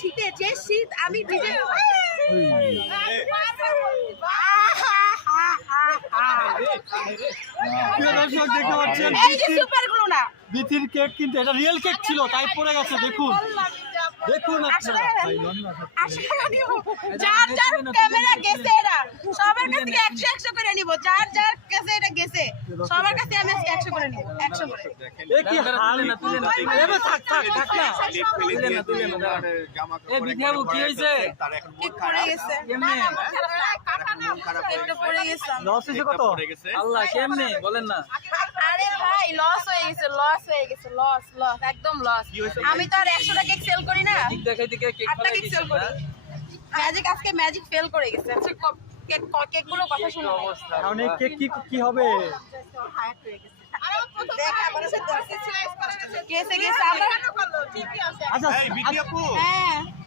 শীতে যে শীত আমি ভিজে প্রিয় দর্শক দেখতে পাচ্ছেন এই যে সুপার গ্লু না বিথির কেক কিন্তু এটা রিয়েল কেক ছিল তাই পড়ে গেছে দেখুন দেখুন আপনারা যার যার ক্যামেরা গেছে এরা সবার কাছ থেকে 100 করে নিব যার যার কাছে এটা গেছে সবার কাছে আমি 100 করে নিব 100 করে এ কি হাল এবে থাক থাক থাক না এ বিধিয়াবু কি হইছে ঠিক পড়ে গেছে কেমনে এটা পড়ে গেছে লস হয়েছে কত আল্লাহ কেমনে বলেন না আরে ভাই লস হয়ে গেছে লস একদম লস আমি তো আর 100 টাকা কেক সেল করি না ঠিক দেখাই দিকে কেক 8 টাকা কেক সেল করি ম্যাজিক ফেল করে গেছে আচ্ছা কেক গুলো কথা শুনো অবস্থা এখন এই কেক কি হবে গেছে আবার আচ্ছা হ্যাঁ